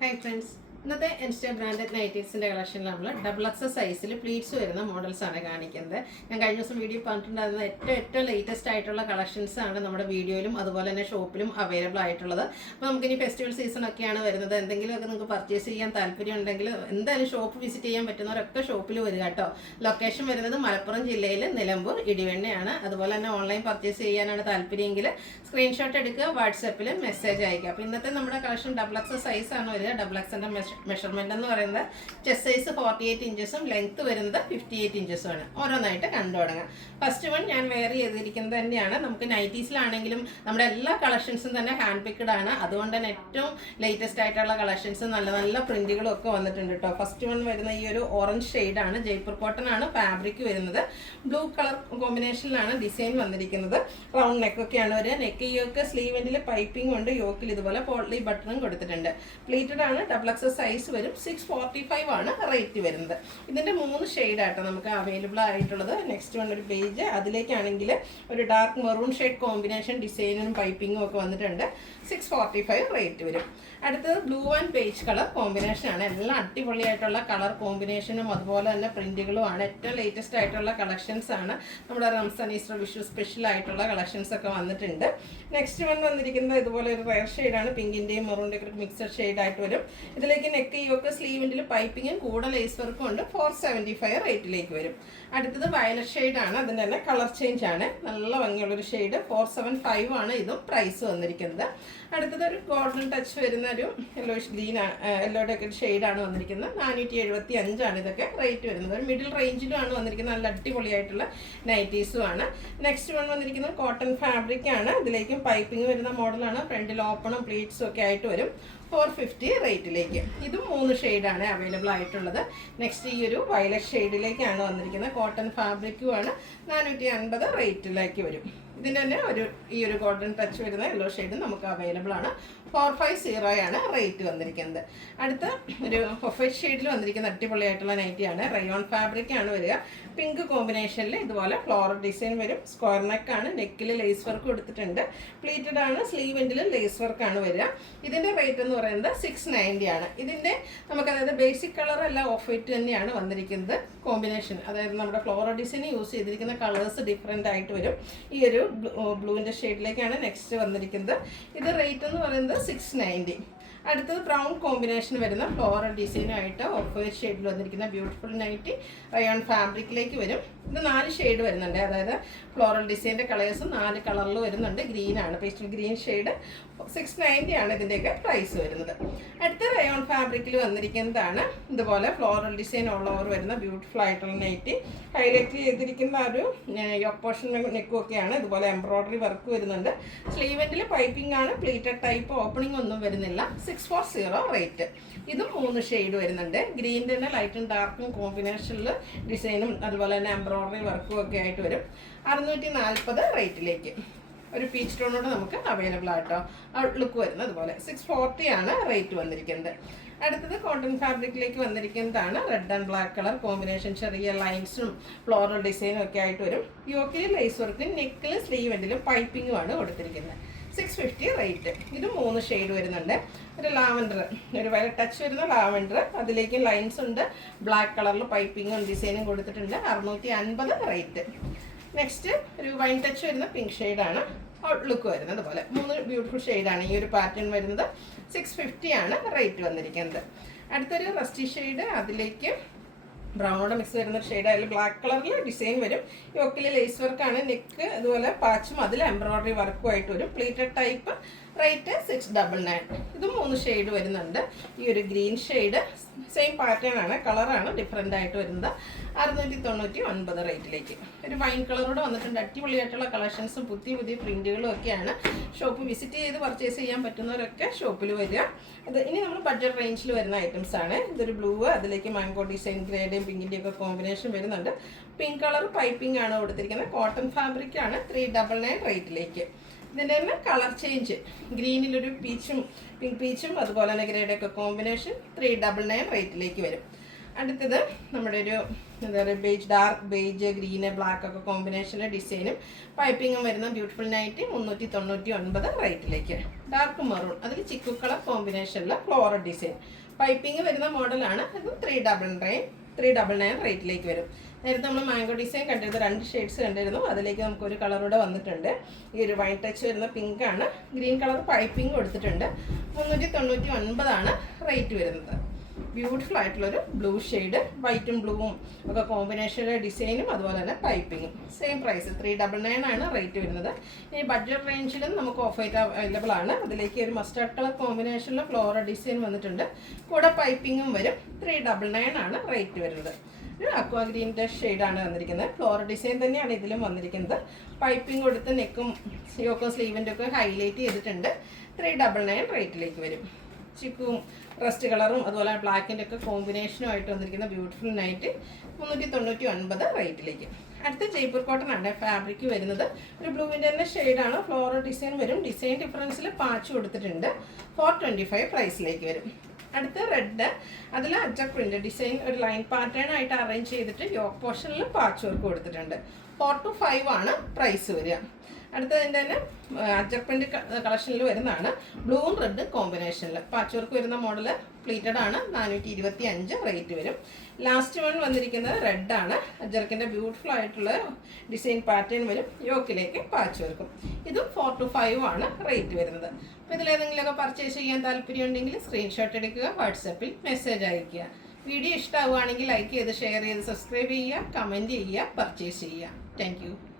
Hi friends, ഇന്നത്തെ insta branded നൈറ്റീസിൻ്റെ കളക്ഷനിൽ നമ്മൾ double X സൈസിൽ പ്ലീറ്റ്സ് വരുന്ന മോഡൽസാണ് കാണിക്കുന്നത്. ഞാൻ കഴിഞ്ഞ ദിവസം വീഡിയോ പറഞ്ഞിട്ടുണ്ടായിരുന്ന ഏറ്റവും ലേറ്റസ്റ്റ് ആയിട്ടുള്ള കളക്ഷൻസ് ആണ് നമ്മുടെ വീഡിയോയിലും അതുപോലെ തന്നെ ഷോപ്പിലും അവൈലബിൾ ആയിട്ടുള്ളത്. അപ്പോൾ നമുക്കിനി ഫെസ്റ്റിവൽ സീസൺ ഒക്കെയാണ് വരുന്നത്. എന്തെങ്കിലുമൊക്കെ നിങ്ങൾക്ക് പർച്ചേസ് ചെയ്യാൻ താല്പര്യം ഉണ്ടെങ്കിൽ എന്തായാലും ഷോപ്പ് വിസിറ്റ് ചെയ്യാൻ പറ്റുന്നവരൊക്കെ ഷോപ്പിൽ വരിക കേട്ടോ. ലൊക്കേഷൻ വരുന്നത് മലപ്പുറം ജില്ലയിൽ നിലമ്പൂർ ഇടിവെണ്ണയാണ്. അതുപോലെ തന്നെ ഓൺലൈൻ പർച്ചേസ് ചെയ്യാനാണ് താല്പര്യമെങ്കിൽ സ്ക്രീൻഷോട്ട് എടുക്കുക, വാട്സാപ്പിൽ മെസ്സേജ് അയക്കുക. അപ്പോൾ ഇന്നത്തെ നമ്മുടെ കളക്ഷൻ ഡബിൾ എക്സ് സൈസാണ് വരിക. ഡബിൾ എക്സിൻ്റെ മെഷർമെന്റ് എന്ന് പറയുന്നത് ചെസ്റ്റ് സൈസ് 48 ഇഞ്ചസും ലെങ്ത് വരുന്നത് 58 ഇഞ്ചസുമാണ്. ഓരോന്നായിട്ട് കണ്ടു തുടങ്ങാം. ഫസ്റ്റ് വൺ ഞാൻ വെയർ ചെയ്തിരിക്കുന്നത് തന്നെയാണ്. നമുക്ക് നൈറ്റീസിലാണെങ്കിലും നമ്മുടെ എല്ലാ കളക്ഷൻസും തന്നെ ഹാൻഡ് പിക്ഡ് ആണ്. അതുകൊണ്ട് തന്നെ ഏറ്റവും ലേറ്റസ്റ്റ് ആയിട്ടുള്ള കളക്ഷൻസ് നല്ല നല്ല പ്രിന്റുകളും ഒക്കെ വന്നിട്ടുണ്ട് കേട്ടോ. ഫസ്റ്റ് വൺ വരുന്ന ഈ ഒരു ഓറഞ്ച് ഷെയ്ഡാണ്. ജയ്പൂർ കോട്ടൺ ആണ് ഫാബ്രിക് വരുന്നത്. ബ്ലൂ കളർ കോമ്പിനേഷനിലാണ് ഡിസൈൻ വന്നിരിക്കുന്നത്. റൗണ്ട് നെക്കൊക്കെയാണ് വരിക. നെക്ക് യോക്ക് സ്ലീവെൻറ്റിൽ പൈപ്പിംഗ് ഉണ്ട്. യോക്കിൽ ഇതുപോലെ പോട്ട്ലി ബട്ടണും കൊടുത്തിട്ടുണ്ട്. പ്ലീറ്റഡ് ആണ്. ഡബിൾ എക്സ് സൈസ് വരും. 645 ആണ് റേറ്റ് വരുന്നത്. ഇതിൻ്റെ 3 ഷെയ്ഡാട്ടോ നമുക്ക് അവൈലബിൾ ആയിട്ടുള്ളത്. നെക്സ്റ്റ് വൺ ഒരു ബേജ്, അതിലേക്കാണെങ്കിൽ ഒരു ഡാർക്ക് മെറൂൺ ഷെയ്ഡ് കോമ്പിനേഷൻ ഡിസൈനും പൈപ്പിങ്ങും ഒക്കെ വന്നിട്ടുണ്ട്. 645 റേറ്റ് വരും. അടുത്തത് ബ്ലൂ ആൻഡ് ബേജ് കളർ കോമ്പിനേഷനാണ്. എല്ലാം അടിപൊളിയായിട്ടുള്ള കളർ കോമ്പിനേഷനും അതുപോലെ തന്നെ പ്രിന്റുകളുമാണ്. ഏറ്റവും ലേറ്റസ്റ്റ് ആയിട്ടുള്ള കളക്ഷൻസ് ആണ്. നമ്മുടെ റംസാൻ ഈസ്റ്റർ വിഷു സ്പെഷ്യൽ ആയിട്ടുള്ള കളക്ഷൻസ് ഒക്കെ വന്നിട്ടുണ്ട്. നെക്സ്റ്റ് വൺ വന്നിരിക്കുന്നത് ഇതുപോലെ ഒരു റയർ ഷെയ്ഡാണ്. പിങ്കിൻ്റെയും മെറൂണിൻ്റെയും ഒക്കെ മിക്സഡ് ഷെയ്ഡായിട്ട് വരും. ഇതിലേക്ക് നെക്ക് യോക്ക് സ്ലീവിൻ്റെ പൈപ്പിങ്ങും കൂടെ ലേസ് വർക്കും ഉണ്ട്. 475 റേറ്റിലേക്ക് വരും. അടുത്തത് വയലറ്റ് ഷെയ്ഡാണ്. അതിൻ്റെ തന്നെ കളർ ചേഞ്ച് ആണ്. നല്ല ഭംഗിയുള്ളൊരു ഷെയ്ഡ്. 475 ആണ് ഇതും പ്രൈസ് വന്നിരിക്കുന്നത്. അടുത്തത് ഒരു ഗോൾഡൻ ടച്ച് വരുന്ന ഒരു യെല്ലോയിഷ് ഗ്രീൻ യെല്ലോയുടെ ഒക്കെ ഷെയ്ഡാണ് വന്നിരിക്കുന്നത്. 475 ആണ് ഇതൊക്കെ റേറ്റ് വരുന്നത്. ഒരു മിഡിൽ റേഞ്ചിലും ആണ് വന്നിരിക്കുന്നത്. നല്ല അടിപൊളിയായിട്ടുള്ള നൈറ്റീസും ആണ്. നെക്സ്റ്റ് വൺ വന്നിരിക്കുന്നത് കോട്ടൺ ഫാബ്രിക് ആണ്. ഇതിലേക്കും പൈപ്പിംഗ് വരുന്ന മോഡലാണ്. ഫ്രണ്ടിൽ ഓപ്പണും പ്ലീറ്റ്സും ഒക്കെ ആയിട്ട് വരും. 450 റേറ്റിലേക്ക്. ഇതും 3 ഷെയ്ഡാണ് അവൈലബിൾ ആയിട്ടുള്ളത്. നെക്സ്റ്റ് ഈ ഒരു വയലറ്റ് ഷെയ്ഡിലേക്കാണ് വന്നിരിക്കുന്നത്. കോട്ടൺ ഫാബ്രിക്കുമാണ്. 450 റേറ്റിലേക്ക് വരും. ഇതിൻ്റെ തന്നെ ഈ ഒരു ഗോൾഡൻ ടച്ച് വരുന്ന യെല്ലോ ഷെയ്ഡ് നമുക്ക് അവൈലബിൾ ആണ്. 450 ആണ് റേറ്റ് വന്നിരിക്കുന്നത്. അടുത്ത ഒരു ഓഫ് ഷെയ്ഡിൽ വന്നിരിക്കുന്ന അടിപൊളിയായിട്ടുള്ള നൈറ്റിയാണ്. റയോൺ ഫാബ്രിക് ആണ് വരിക. പിങ്ക് കോമ്പിനേഷനിൽ ഇതുപോലെ ഫ്ലോറൽ ഡിസൈൻ വരും. സ്ക്വയർ നെക്കാണ്. നെക്കിൽ ലേസ് വർക്ക് കൊടുത്തിട്ടുണ്ട്. പ്ലീറ്റഡ് ആണ്. സ്ലീവ് എൻഡിലും ലേസ് വർക്കാണ് വരിക. ഇതിൻ്റെ റേറ്റ് എന്ന് പറയുന്നത് 690 ആണ്. ഇതിൻ്റെ നമുക്ക് അതായത് ബേസിക് കളർ അല്ല, ഓഫ് വൈറ്റ് തന്നെയാണ് വന്നിരിക്കുന്നത്. കോമ്പിനേഷൻ അതായത് നമ്മുടെ ഫ്ലോറൽ ഡിസൈൻ യൂസ് ചെയ്തിരിക്കുന്ന കളേഴ്സ് ഡിഫറെൻ്റ് ആയിട്ട് വരും. ഈ ഒരു ബ്ലൂവിൻ്റെ ഷെയ്ഡിലേക്കാണ് നെക്സ്റ്റ് വന്നിരിക്കുന്നത്. ഇത് റേറ്റ് എന്ന് പറയുന്നത് 690. അടുത്തത് ബ്രൗൺ കോമ്പിനേഷൻ വരുന്ന ഫ്ലോറൽ ഡിസൈനായിട്ട് ഓഫ് വൈറ്റ് ഷെയ്ഡിൽ വന്നിരിക്കുന്ന ബ്യൂട്ടിഫുൾ നൈറ്റി റയോൺ ഫാബ്രിക്കിലേക്ക് വരും. ഇത് 4 ഷെയ്ഡ് വരുന്നുണ്ട്. അതായത് ഫ്ലോറൽ ഡിസൈൻ്റെ കളേഴ്സ് 4 കളറിൽ വരുന്നുണ്ട്. ഗ്രീനാണ്, പേസ്റ്റൽ ഗ്രീൻ ഷെയ്ഡ്. 690 ആണ് ഇതിൻ്റെയൊക്കെ പ്രൈസ് വരുന്നത്. അടുത്ത റയോൺ ഫാബ്രിക്കിൽ വന്നിരിക്കുന്നതാണ് ഇതുപോലെ ഫ്ലോറൽ ഡിസൈൻ ഓൾ ഓവർ വരുന്ന ബ്യൂട്ടിഫുൾ ആയിട്ടുള്ള നൈറ്റി. ഹൈലൈറ്റ് ചെയ്തിരിക്കുന്ന ഒരു യോക്ക് പോർഷൻ നെക്കും ഒക്കെയാണ്. ഇതുപോലെ എംബ്രോയ്ഡറി വർക്ക് വരുന്നുണ്ട്. സ്ലീവെൻറ്റിൽ പൈപ്പിംഗ് ആണ്. പ്ലീറ്റഡ് ടൈപ്പ് ഓപ്പണിംഗ് ഒന്നും വരുന്നില്ല. 640 റേറ്റ്. ഇതും 3 ഷെയ്ഡ് വരുന്നുണ്ട്. ഗ്രീനിൻ്റെ തന്നെ ലൈറ്റും ഡാർക്കും കോമ്പിനേഷനിൽ ഡിസൈനും അതുപോലെ തന്നെ എംബ്രോയ്ഡറി വർക്കും ഒക്കെ ആയിട്ട് വരും. 640 റേറ്റിലേക്ക്. ഒരു പീച്ച് ടോണോട് നമുക്ക് അവൈലബിൾ ആട്ടോ. ഔട്ട്ലുക്ക് വരുന്നത് അതുപോലെ 640 ആണ് റേറ്റ് വന്നിരിക്കുന്നത്. അടുത്തത് കോട്ടൺ ഫാബ്രിക്കിലേക്ക് വന്നിരിക്കുന്നതാണ്. Red and black colour combination. ചെറിയ ലൈൻസും ഫ്ലോറൽ ഡിസൈനും ഒക്കെ ആയിട്ട് വരും. യോക്കിൽ ലേസ് വർക്കും നെക്കിൽ സ്ലീവ് എൻഡിലും പൈപ്പിങ്ങുമാണ് കൊടുത്തിരിക്കുന്നത്. 650 റേറ്റ്. ഇത് 3 ഷെയ്ഡ് വരുന്നുണ്ട്. ഒരു ലാവൻഡർ, ഒരു വയലറ്റ് ടച്ച് വരുന്ന ലാവൻഡർ. അതിലേക്ക് ലൈൻസ് ഉണ്ട്. ബ്ലാക്ക് കളറിൽ പൈപ്പിങ്ങും ഡിസൈനും കൊടുത്തിട്ടുണ്ട്. 650 റേറ്റ്. നെക്സ്റ്റ് ഒരു വൈൻ ടച്ച് വരുന്ന പിങ്ക് ഷെയ്ഡാണ്. ഔട്ട്ലുക്ക് വരുന്നത് അതുപോലെ 3 ബ്യൂട്ടിഫുൾ ഷെയ്ഡാണ് ഈ ഒരു പാറ്റേൺ വരുന്നത്. 650 ആണ് റേറ്റ് വന്നിരിക്കുന്നത്. അടുത്തൊരു റസ്റ്റി ഷെയ്ഡ്, അതിലേക്ക് ബ്രൗണോടെ മിക്സ് വരുന്ന ഒരു ഷെയ്ഡ്. അതിൽ ബ്ലാക്ക് കളറിൽ ഡിസൈൻ വരും. യോക്കിൽ ലേസ് വർക്കാണ്. നെക്ക് അതുപോലെ പാച്ചും അതിൽ എംബ്രോയ്ഡറി വർക്കും ആയിട്ട് വരും. Pleated type. റേറ്റ് 699. ഇതും 3 ഷെയ്ഡ് വരുന്നുണ്ട്. ഈ ഒരു ഗ്രീൻ ഷെയ്ഡ് സെയിം പാറ്റേൺ ആണ്, കളറാണ് ഡിഫറെൻ്റ് ആയിട്ട് വരുന്നത്. 699 റേറ്റിലേക്ക്. ഒരു വൈൻ കളറോടെ വന്നിട്ടുണ്ട്. അടിപൊളിയായിട്ടുള്ള കളക്ഷൻസും പുതിയ പ്രിന്റുകളും ഒക്കെയാണ്. ഷോപ്പ് വിസിറ്റ് ചെയ്ത് പർച്ചേസ് ചെയ്യാൻ പറ്റുന്നവരൊക്കെ ഷോപ്പിൽ വരിക. അത് ഇനി നമ്മൾ ബഡ്ജറ്റ് റേഞ്ചിൽ വരുന്ന ഐറ്റംസ് ആണ്. ഇതൊരു ബ്ലൂ, അതിലേക്ക് മാംഗോ ഡിസൈൻ ഗ്രേഡേയും പിങ്കിൻ്റെയും ഒക്കെ കോമ്പിനേഷൻ വരുന്നുണ്ട്. പിങ്ക് കളർ പൈപ്പിംഗ് ആണ് കൊടുത്തിരിക്കുന്നത്. കോട്ടൺ ഫാബ്രിക് ആണ്. 399 റേറ്റിലേക്ക്. ഇതിൻ്റെ തന്നെ കളർ ചേഞ്ച്. ഗ്രീനിലൊരു പീച്ചും പിങ്ക് പീച്ചും അതുപോലെ തന്നെ ഗ്രേഡൊക്കെ കോമ്പിനേഷൻ. 399 റേറ്റിലേക്ക് വരും. അടുത്തത് നമ്മുടെ ഒരു എന്താ പറയുക ഡാർക്ക് ബേജ് ഗ്രീന് ബ്ലാക്ക് ഒക്കെ കോമ്പിനേഷനിലെ ഡിസൈനും പൈപ്പിങ്ങും വരുന്ന ബ്യൂട്ടിഫുൾ നൈറ്റി 399 റേറ്റിലേക്ക്. ഡാർക്ക് മെറൂൺ അതിൽ ചിക്കു കളർ കോമ്പിനേഷനിലെ ഫ്ലോറൽ ഡിസൈൻ പൈപ്പിംഗ് വരുന്ന മോഡലാണ്. ഇത് 399 റേറ്റിലേക്ക് വരും. നേരത്തെ നമ്മൾ മാംഗോ ഡിസൈൻ കണ്ടിരുന്നു, 2 ഷെയ്ഡ്സ് കണ്ടിരുന്നു. അതിലേക്ക് നമുക്കൊരു കളറൂടെ വന്നിട്ടുണ്ട്. ഈ ഒരു വൈൻ ടച്ച് വരുന്ന പിങ്കാണ്. ഗ്രീൻ കളർ പൈപ്പിംഗ് കൊടുത്തിട്ടുണ്ട്. 399 റേറ്റ് വരുന്നത്. ബ്യൂട്ടിഫുൾ ആയിട്ടുള്ളൊരു ബ്ലൂ ഷെയ്ഡ്, വൈറ്റും ബ്ലൂവും ഒക്കെ കോമ്പിനേഷനിലെ ഡിസൈനും അതുപോലെ തന്നെ പൈപ്പിങ്ങും. സെയിം പ്രൈസ് 399 റേറ്റ് വരുന്നത്. ഈ ബഡ്ജറ്റ് റേഞ്ചിലും നമുക്ക് ഓഫ് വൈറ്റ് അവൈലബിൾ ആണ്. അതിലേക്ക് ഒരു മസ്റ്റാർഡ് കളർ കോമ്പിനേഷനിൽ ഫ്ലോറൽ ഡിസൈൻ വന്നിട്ടുണ്ട്. കൂടെ പൈപ്പിങ്ങും വരും. 399 റേറ്റ് വരുന്നത്. ഒരു അക്വാ ഗ്രീൻ്റെ ഷെയ്ഡാണ് വന്നിരിക്കുന്നത്. ഫ്ലോറൽ ഡിസൈൻ തന്നെയാണ് ഇതിലും വന്നിരിക്കുന്നത്. പൈപ്പിംഗ് കൊടുത്ത് നെക്കും യോക്കും സ്ലീവിൻ്റെ ഒക്കെ ഹൈലൈറ്റ് ചെയ്തിട്ടുണ്ട്. 399 റേറ്റിലേക്ക് വരും. ചിക്കും റസ്റ്റ് കളറും അതുപോലെ ബ്ലാക്കിൻ്റെ ഒക്കെ കോമ്പിനേഷനും ആയിട്ട് വന്നിരിക്കുന്ന ബ്യൂട്ടിഫുൾ നൈറ്റ് 399 റേറ്റിലേക്ക്. അടുത്ത ജയ്പൂർ കോട്ടൺ ആണ് ഫാബ്രിക് വരുന്നത്. ഒരു ബ്ലൂവിൻ്റെ തന്നെ ഷെയ്ഡാണ്. ഫ്ലോറൽ ഡിസൈൻ വരും. ഡിസൈൻ ഡിഫറൻസിൽ പാച്ച് കൊടുത്തിട്ടുണ്ട്. 425 പ്രൈസിലേക്ക് വരും. അടുത്ത റെഡ്, അതിൽ അജ്ജക് പ്രിൻ്റ് ഡിസൈൻ ഒരു ലൈൻ പാറ്റേൺ ആയിട്ട് അറേഞ്ച് ചെയ്തിട്ട് യോക്ക് പോർഷനിൽ പാച്ച് വർക്ക് കൊടുത്തിട്ടുണ്ട്. 425 പ്രൈസ് വരിക. അടുത്തതിൻ്റെ തന്നെ അജ്ജക് പ്രിൻ്റ് കളക്ഷനിൽ വരുന്നതാണ്. ബ്ലൂവും റെഡ് കോമ്പിനേഷനിൽ പാച്ച് വർക്ക് വരുന്ന മോഡൽ പ്ലീറ്റഡ് ആണ്. 425 റേറ്റ് വരും. ലാസ്റ്റ് വൺ വന്നിരിക്കുന്നത് റെഡാണ്. അജ്ജർക്കിൻ്റെ ബ്യൂട്ടിഫുൾ ആയിട്ടുള്ള ഡിസൈൻ പാറ്റേൺ വരും. യോക്കിലേക്ക് പാച്ച് വർക്കും. ഇതും 425 റേറ്റ് വരുന്നത്. അപ്പോൾ ഇതിലേതെങ്കിലുമൊക്കെ പർച്ചേസ് ചെയ്യാൻ താല്പര്യമുണ്ടെങ്കിൽ സ്ക്രീൻഷോട്ട് എടുക്കുക, വാട്സാപ്പിൽ മെസ്സേജ് അയയ്ക്കുക. വീഡിയോ ഇഷ്ടമാവുകയാണെങ്കിൽ ലൈക്ക് ചെയ്ത് ഷെയർ ചെയ്ത് സബ്സ്ക്രൈബ് ചെയ്യുക, കമൻറ്റ് ചെയ്യുക, പർച്ചേസ് ചെയ്യുക. താങ്ക്